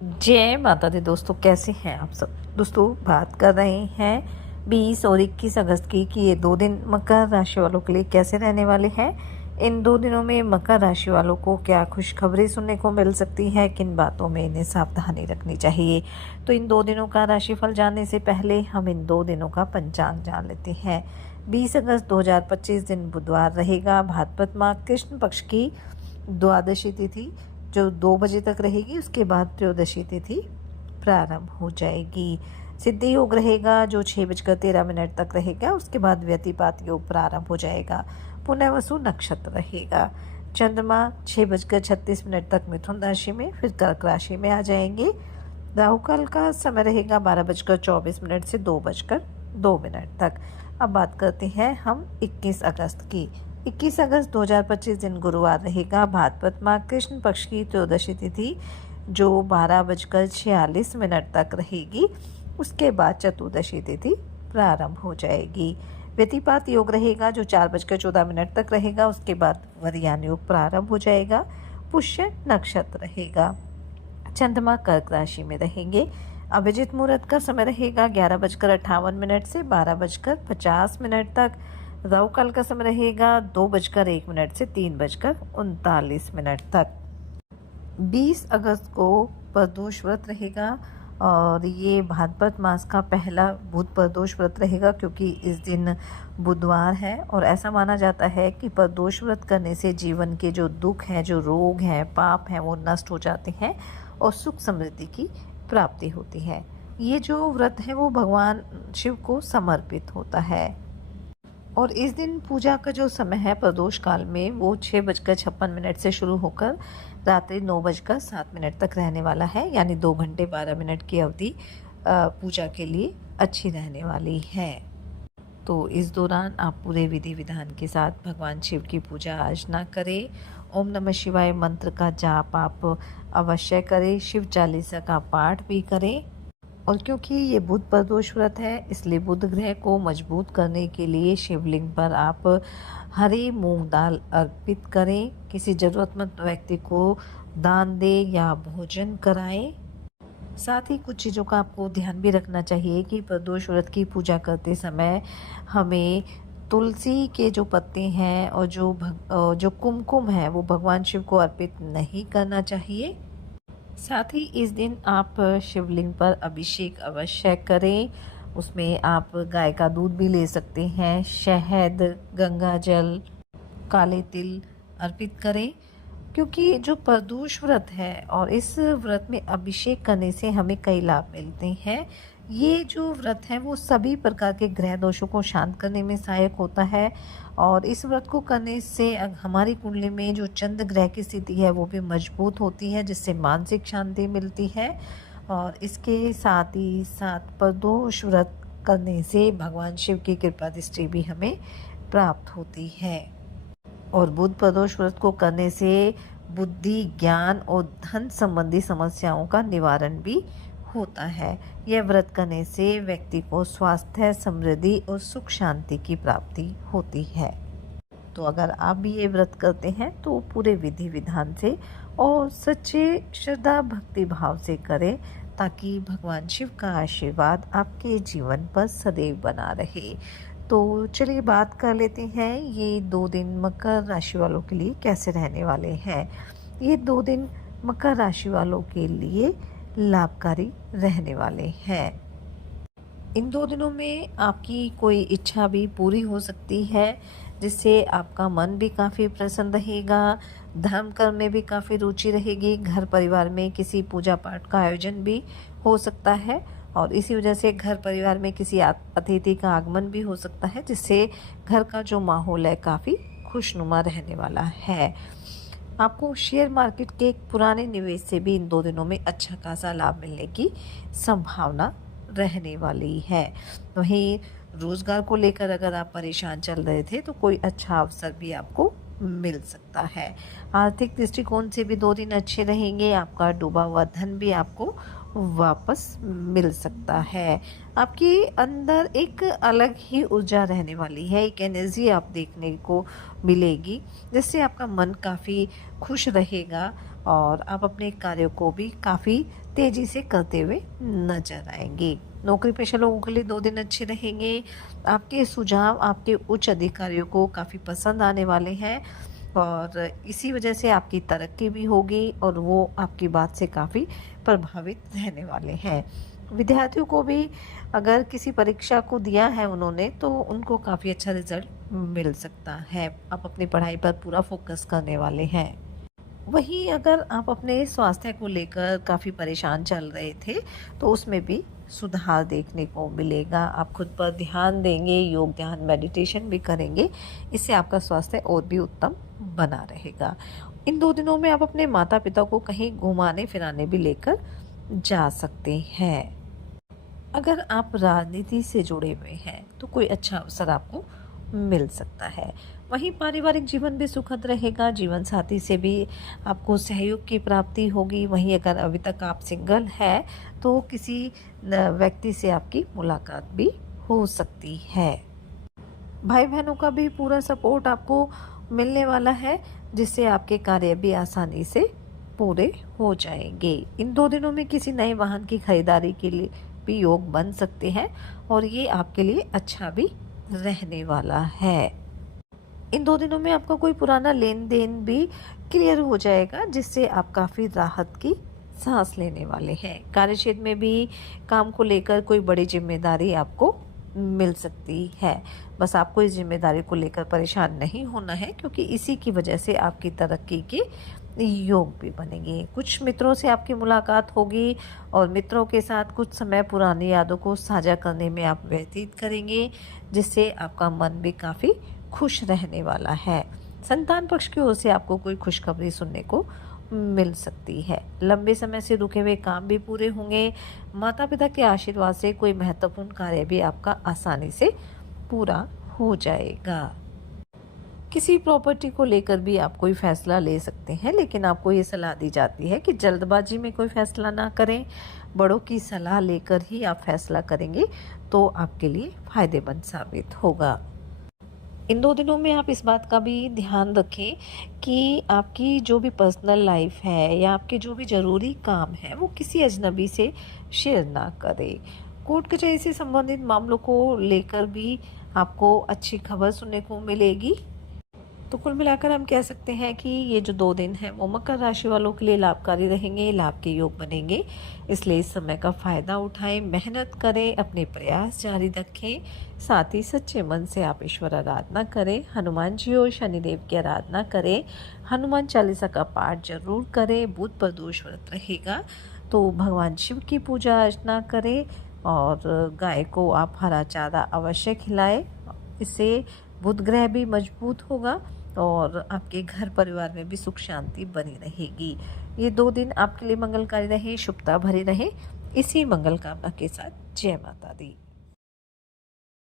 जय माता दी दोस्तों, कैसे हैं आप सब। दोस्तों बात कर रहे हैं 20 और 21 अगस्त की कि ये 2 दिन मकर राशि वालों के लिए कैसे रहने वाले हैं। इन 2 दिनों में मकर राशि वालों को क्या खुशखबरी सुनने को मिल सकती है, किन बातों में इन्हें सावधानी रखनी चाहिए। तो इन 2 दिनों का राशिफल जानने से पहले हम इन 2 दिनों का पंचांग जान लेते हैं। 20 अगस्त 2025 दिन बुधवार रहेगा। भाद्रपद माह कृष्ण पक्ष की द्वादशी तिथि जो 2 बजे तक रहेगी, उसके बाद त्रयोदशी तिथि प्रारंभ हो जाएगी। सिद्धि योग रहेगा जो 6:13 तक रहेगा, उसके बाद व्यतिपात योग प्रारंभ हो जाएगा। पुनर्वसु नक्षत्र रहेगा। चंद्रमा 6:36 तक मिथुन राशि में, फिर कर्क राशि में आ जाएंगे। राहु काल का समय रहेगा 12:24 से 2:02 तक। अब बात करते हैं हम 21 अगस्त की। 21 अगस्त 2025 दिन गुरुवार रहेगा। भाद्रपद माह कृष्ण पक्ष की त्रयोदशी तिथि जो 12:46 तक रहेगी, उसके बाद चतुर्दशी तिथि प्रारंभ हो जाएगी। व्यतिपात योग रहेगा जो 4:14 तक रहेगा, उसके बाद वरयान योग प्रारंभ हो जाएगा। पुष्य नक्षत्र रहेगा। चंद्रमा कर्क राशि में रहेंगे। अभिजित मुहूर्त का समय रहेगा 11:58 से 12:50 तक। राहु काल का समय रहेगा 2:01 से 3:39 तक। 20 अगस्त को प्रदोष व्रत रहेगा और ये भाद्रपद मास का पहला बुध प्रदोष व्रत रहेगा, क्योंकि इस दिन बुधवार है और ऐसा माना जाता है कि प्रदोष व्रत करने से जीवन के जो दुख हैं, जो रोग हैं, पाप हैं, वो नष्ट हो जाते हैं और सुख समृद्धि की प्राप्ति होती है। ये जो व्रत है वो भगवान शिव को समर्पित होता है और इस दिन पूजा का जो समय है प्रदोष काल में वो 6:56 से शुरू होकर रात्रि 9:07 तक रहने वाला है, यानी 2 घंटे 12 मिनट की अवधि पूजा के लिए अच्छी रहने वाली है। तो इस दौरान आप पूरे विधि विधान के साथ भगवान शिव की पूजा अर्चना करें। ओम नमः शिवाय मंत्र का जाप आप अवश्य करें। शिव चालीसा का पाठ भी करें। और क्योंकि ये बुध प्रदोष व्रत है, इसलिए बुध ग्रह को मजबूत करने के लिए शिवलिंग पर आप हरी मूंग दाल अर्पित करें। किसी ज़रूरतमंद व्यक्ति को दान दें या भोजन कराएं। साथ ही कुछ चीज़ों का आपको ध्यान भी रखना चाहिए कि प्रदोष व्रत की पूजा करते समय हमें तुलसी के जो पत्ते हैं और जो कुमकुम है वो भगवान शिव को अर्पित नहीं करना चाहिए। साथ ही इस दिन आप शिवलिंग पर अभिषेक अवश्य करें। उसमें आप गाय का दूध भी ले सकते हैं, शहद, गंगा जल, काले तिल अर्पित करें। क्योंकि जो प्रदोष व्रत है और इस व्रत में अभिषेक करने से हमें कई लाभ मिलते हैं। ये जो व्रत है वो सभी प्रकार के ग्रह दोषों को शांत करने में सहायक होता है और इस व्रत को करने से हमारी कुंडली में जो चंद्र ग्रह की स्थिति है वो भी मजबूत होती है, जिससे मानसिक शांति मिलती है। और इसके साथ ही साथ प्रदोष व्रत करने से भगवान शिव की कृपा दृष्टि भी हमें प्राप्त होती है। और बुध प्रदोष व्रत को करने से बुद्धि, ज्ञान और धन संबंधी समस्याओं का निवारण भी होता है। यह व्रत करने से व्यक्ति को स्वास्थ्य, समृद्धि और सुख शांति की प्राप्ति होती है। तो अगर आप भी ये व्रत करते हैं तो पूरे विधि विधान से और सच्चे श्रद्धा भक्ति भाव से करें, ताकि भगवान शिव का आशीर्वाद आपके जीवन पर सदैव बना रहे। तो चलिए बात कर लेते हैं ये 2 दिन मकर राशि वालों के लिए कैसे रहने वाले हैं। ये 2 दिन मकर राशि वालों के लिए लाभकारी रहने वाले हैं। इन 2 दिनों में आपकी कोई इच्छा भी पूरी हो सकती है, जिससे आपका मन भी काफ़ी प्रसन्न रहेगा। धर्म कर्म में भी काफ़ी रुचि रहेगी। घर परिवार में किसी पूजा पाठ का आयोजन भी हो सकता है और इसी वजह से घर परिवार में किसी अतिथि का आगमन भी हो सकता है, जिससे घर का जो माहौल है काफ़ी खुशनुमा रहने वाला है। आपको शेयर मार्केट के एक पुराने निवेश से भी इन 2 दिनों में अच्छा खासा लाभ मिलने की संभावना रहने वाली है। वहीं रोज़गार को लेकर अगर आप परेशान चल रहे थे तो कोई अच्छा अवसर भी आपको मिल सकता है। आर्थिक दृष्टिकोण से भी 2 दिन अच्छे रहेंगे। आपका डूबा हुआ धन भी आपको वापस मिल सकता है। आपके अंदर एक अलग ही ऊर्जा रहने वाली है, एक एनर्जी आप देखने को मिलेगी, जिससे आपका मन काफ़ी खुश रहेगा और आप अपने कार्यों को भी काफ़ी तेज़ी से करते हुए नजर आएंगे। नौकरी पेशा लोगों के लिए 2 दिन अच्छे रहेंगे। आपके सुझाव आपके उच्च अधिकारियों को काफ़ी पसंद आने वाले हैं और इसी वजह से आपकी तरक्की भी होगी और वो आपकी बात से काफ़ी प्रभावित रहने वाले हैं। विद्यार्थियों को भी अगर किसी परीक्षा को दिया है उन्होंने तो उनको काफ़ी अच्छा रिजल्ट मिल सकता है। आप अपनी पढ़ाई पर पूरा फोकस करने वाले हैं। वहीं अगर आप अपने स्वास्थ्य को लेकर काफ़ी परेशान चल रहे थे तो उसमें भी सुधार देखने को मिलेगा। आप खुद पर ध्यान देंगे, योग ध्यान मेडिटेशन भी करेंगे, इससे आपका स्वास्थ्य और भी उत्तम बना रहेगा। इन 2 दिनों में आप अपने माता पिता को कहीं घुमाने फिराने भी लेकर जा सकते हैं। अगर आप राजनीति से जुड़े हुए हैं तो कोई अच्छा अवसर आपको मिल सकता है। वहीं पारिवारिक जीवन भी सुखद रहेगा, जीवन साथी से भी आपको सहयोग की प्राप्ति होगी। वहीं अगर अभी तक आप सिंगल है तो किसी व्यक्ति से आपकी मुलाकात भी हो सकती है। भाई बहनों का भी पूरा सपोर्ट आपको मिलने वाला है, जिससे आपके कार्य भी आसानी से पूरे हो जाएंगे। इन 2 दिनों में किसी नए वाहन की खरीदारी के लिए भी योग बन सकते हैं और ये आपके लिए अच्छा भी रहने वाला है। इन 2 दिनों में आपका कोई पुराना लेन देन भी क्लियर हो जाएगा, जिससे आप काफ़ी राहत की सांस लेने वाले हैं। कार्यक्षेत्र में भी काम को लेकर कोई बड़ी जिम्मेदारी आपको मिल सकती है। बस आपको इस जिम्मेदारी को लेकर परेशान नहीं होना है, क्योंकि इसी की वजह से आपकी तरक्की के योग भी बनेंगे। कुछ मित्रों से आपकी मुलाकात होगी और मित्रों के साथ कुछ समय पुरानी यादों को साझा करने में आप व्यतीत करेंगे, जिससे आपका मन भी काफ़ी खुश रहने वाला है। संतान पक्ष की ओर से आपको कोई खुशखबरी सुनने को मिल सकती है। लंबे समय से रुके हुए काम भी पूरे होंगे। माता पिता के आशीर्वाद से कोई महत्वपूर्ण कार्य भी आपका आसानी से पूरा हो जाएगा। किसी प्रॉपर्टी को लेकर भी आप कोई फैसला ले सकते हैं, लेकिन आपको ये सलाह दी जाती है कि जल्दबाजी में कोई फैसला ना करें। बड़ों की सलाह लेकर ही आप फैसला करेंगे तो आपके लिए फायदेमंद साबित होगा। इन 2 दिनों में आप इस बात का भी ध्यान रखें कि आपकी जो भी पर्सनल लाइफ है या आपके जो भी ज़रूरी काम है वो किसी अजनबी से शेयर ना करें। कोर्ट कचहरी से संबंधित मामलों को लेकर भी आपको अच्छी खबर सुनने को मिलेगी। तो कुल मिलाकर हम कह सकते हैं कि ये जो 2 दिन हैं वो मकर राशि वालों के लिए लाभकारी रहेंगे, लाभ के योग बनेंगे। इसलिए इस समय का फ़ायदा उठाएं, मेहनत करें, अपने प्रयास जारी रखें। साथ ही सच्चे मन से आप ईश्वर आराधना करें, हनुमान जी और शनिदेव की आराधना करें, हनुमान चालीसा का पाठ जरूर करें। बुध प्रदोष व्रत रहेगा तो भगवान शिव की पूजा अर्चना करें और गाय को आप हरा चारा अवश्य खिलाएं। इससे बुध ग्रह भी मजबूत होगा और आपके घर परिवार में भी सुख शांति बनी रहेगी। ये 2 दिन आपके लिए मंगलकारी रहे, शुभता भरे रहे। इसी मंगल कामना के साथ जय माता दी।